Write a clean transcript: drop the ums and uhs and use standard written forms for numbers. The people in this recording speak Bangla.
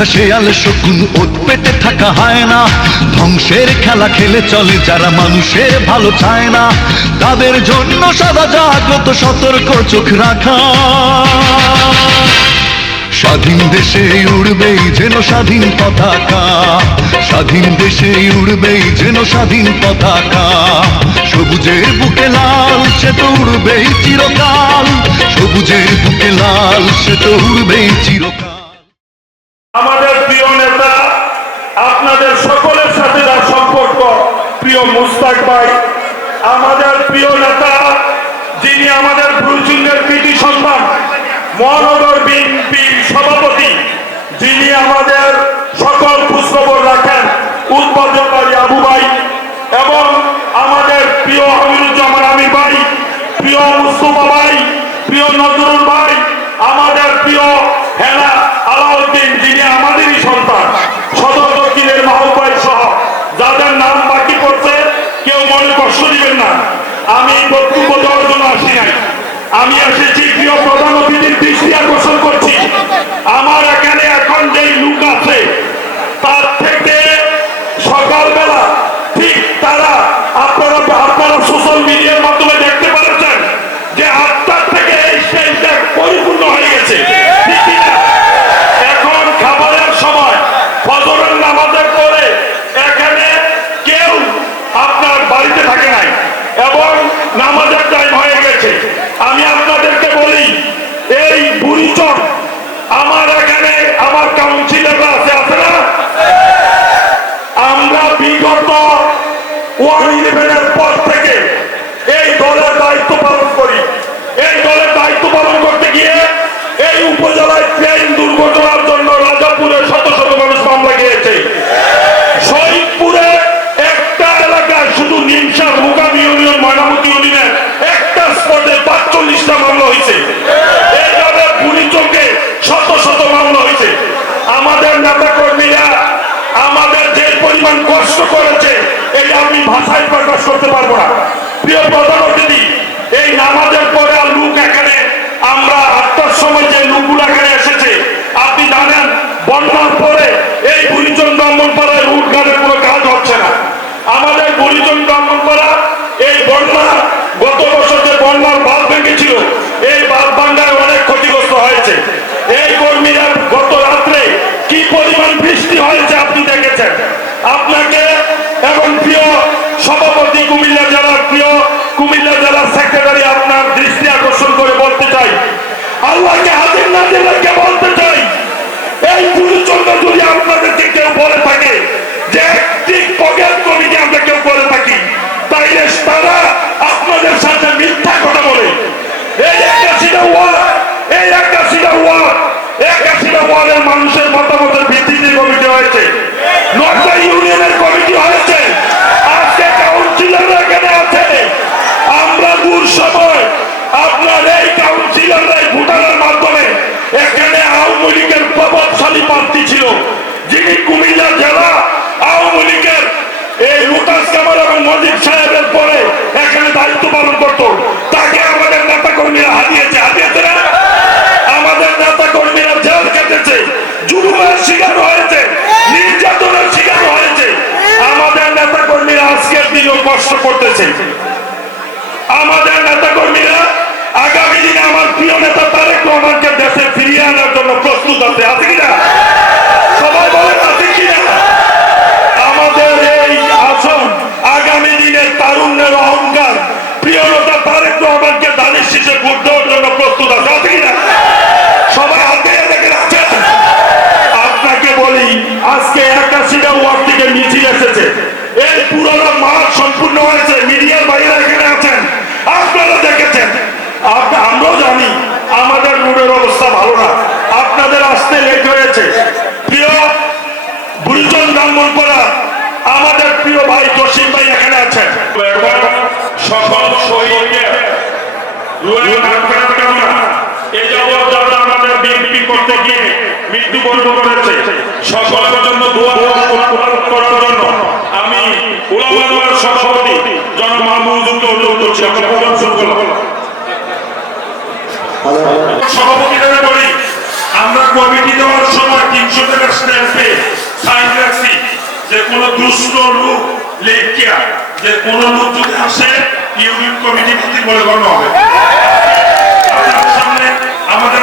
থাকা শেয়াল শকুন ওত পেতে থাকা হয় না, ধ্বংসের খেলা খেলে চলে যারা মানুষের ভালো চায় না, তাদের জন্য সদা জাগ্রত সতর্ক চোখ রাখা। স্বাধীন দেশে উড়বেই যেন স্বাধীন পতাকা, স্বাধীন দেশে উড়বেই যেন স্বাধীন পতাকা, সবুজের বুকে লাল সে তো উড়বেই চিরকাল, সবুজের বুকে লাল সে তো উড়বেই চিরকাল। আমাদের প্রিয় নেতা, আপনাদের সকলের সাথে তার সম্পর্ক, প্রিয় মুস্তাক ভাই, আমাদের প্রিয় নেতা, যিনি আমাদের ভুলচুঙ্গের কৃতি সন্তান, মহানগর বিএনপির সভাপতি, যিনি আমাদের সকল খোঁজখবর রাখেন, উৎপাদনকারী আবু ভাই, এবং আমাদের প্রিয় আমিরুজ্জামান আমির ভাই, প্রিয় মুস্তফা ভাই, প্রিয় নজরুল ভাই, আমাদের প্রিয় হেনা আলাউদ্দিন, যিনি আমাদেরই সন্তান, সদর দক্ষিণের মাহবুব ভাই সহ যাদের নাম বাকি পড়ছে কেউ মনে কষ্ট দিবেন না। আমি বক্তব্য দেওয়ার জন্য আসি নাই, আমি এসেছি প্রিয় প্রধান অতিথির দৃষ্টি আকর্ষণ করছি। আমার এখানে এখন যেই লোক আছে তার থেকে সকালবেলা ঠিক তারা আপনারা সোশ্যাল মিডিয়ার মাধ্যমে দেখতে পাচ্ছেন যে 8টার থেকে এই স্টেজটা পরিপূর্ণ হয়ে গেছে। এখন খাবারের সময় ফজরের নামাজের পরে এখানে কেউ আপনার বাড়িতে থাকে নাই এবং নামাজের টাইম হয়ে গেছে। আমি আপনাদেরকে বলি, এই বুড়িচর আমার এখানে আমার কাউন্সিলররা আছে না, আমরা বিগত 111-এর পর থেকে এই দলের দায়িত্ব পালন করি। এই দলের দায়িত্ব পালন করতে গিয়ে এই উপজেলায় ট্রেন দুর্ঘটনার জন্য রাজাপুরে শত শত মানুষ মামলা গিয়েছে। শহীদপুরে একটা এলাকায় শুধু নিমসার মুকাম ইউনিয়ন ময়নামতি ইউনিয়নের একটা স্পটে 45টা মামলা হয়েছে। এইভাবে বুড়িচকে শত শত মামলা হয়েছে। আমাদের নেতা কর্মীরা আমাদের যে পরিমাণ কষ্ট করেছে এটা আমি ভাষায় প্রকাশ করতে পারবো না। প্রিয় প্রধান অতিথি, এই নামাজের পরে আর লোক এখানে আমরা 8টার সময় যে লোকগুলো এখানে এসেছে, আপনি জানেন বন্যার পরে এই বুড়িচং ব্রাহ্মণপাড়ায় রুট গার্ডের কোনো কাজ হচ্ছে না। আমাদের বুড়িচং ব্রাহ্মণপাড়া এই বন্যা, গত বছর যে বন্যার বাঁধ ভেঙেছিল এই বাঁধ ভাঙ্গায় অনেক ক্ষতিগ্রস্ত হয়েছে। এই কর্মীরা গত রাত্রে কি পরিমাণ বৃষ্টি হয়েছে আপনি দেখেছেন। আপনাকে এবং প্রিয় সভাপতি কুমিল্লা জেলার, প্রিয় কুমিল্লা জেলার সেক্রেটারি আপনার দৃষ্টি আকর্ষণ করে বলতে চাই, আল্লাহকে হাজির নাজিরকে বলতে চাই, এই পুরুষচন্দ্র যদি আপনাদেরকে কেউ বলে থাকে যে একটি পকেট কমিটি আমরা কেউ বলে থাকি, তাইলে তারা আপনাদের সাথে মিথ্যা কথা বলে। এই 81টা ওয়ার্ডের মানুষের মতামতের ভিত্তিতে কমিটি হয়েছে, 9টা ইউনিয়নের কমিটি হয়েছে, আজকে কাউন্সিলররা এখানে আছে। আমরা দূর সময় আপনার এই কাউন্সিলররাই ভোটারের মাধ্যমে এখানে আওয়ামী লীগের প্রভাবশালী প্রার্থী ছিল, যিনি কুমিল্লা জেলা আওয়ামী লীগের এই লুকাস কামাল এবং মজিদ সাহেবের পরে এখানে দায়িত্ব পালন করত। তাকে আমাদের নেতা কর্মীরা হারিয়েছে না? আমাদের নেতা কর্মীরা জেল কেটেছে, জুলুমের শিকার হয়েছে, নির্যাতনের শিকার হয়েছে। আমাদের নেতা কর্মীরা আজকের দিনেও কষ্ট করতেছে। আমাদের নেতা কর্মীরা আগামী দিনে আমার প্রিয় নেতা তারেক রহমানকে দেশে ফিরিয়ে আনার জন্য প্রস্তুত আছে কিনা? সবাই বলেন আছে কিনা? আমাদের এই আসন আগামী দিনের তারুণ্যের অহংকার প্রিয় নেতা তারেক রহমানকে ধানের শীষে ভোট দেওয়ার জন্য প্রস্তুত আছে কিনা? সবাই হাতে দেখে আছেন। আপনাকে বলি, আজকে 81টা ওয়ার্ড থেকে মিছিল এসেছে, এই পুরোনো মাঠ সম্পূর্ণ হয়েছে, মিডিয়ার বাইরে এখানে আছেন, আপনারা দেখেছেন। আমরাও জানি আমাদের রোডের অবস্থা ভালো না, আপনাদের আসতে লেট হয়েছে। প্রিয় বুড়িচং ব্রাহ্মণপাড়া আমাদের প্রিয় ভাই জসিম ভাই এখানে আছেন। সকল শহীদকে এই যাবৎ যারা আমাদের বিএনপি করতে গিয়ে মৃত্যুবরণ করেছে, সকলের জন্য দোয়া করার জন্য আমি উলামার সভাপতি জনাব মাহমুদকে অনুরোধ করছি। আমরা প্রোগ্রাম শুরু করলাম। সভাপতি বলি আমরা কমিটি দেওয়ার সময় 300 টাকার স্ট্যাম্পে সাইন রাখছি যে কোনো দুষ্ট লোক লেখিয়া যে কোনো লোক যদি আসে ইউনিয়ন কমিটি প্রতি বলে গণ্য হবে। আপনাদের সামনে আমাদের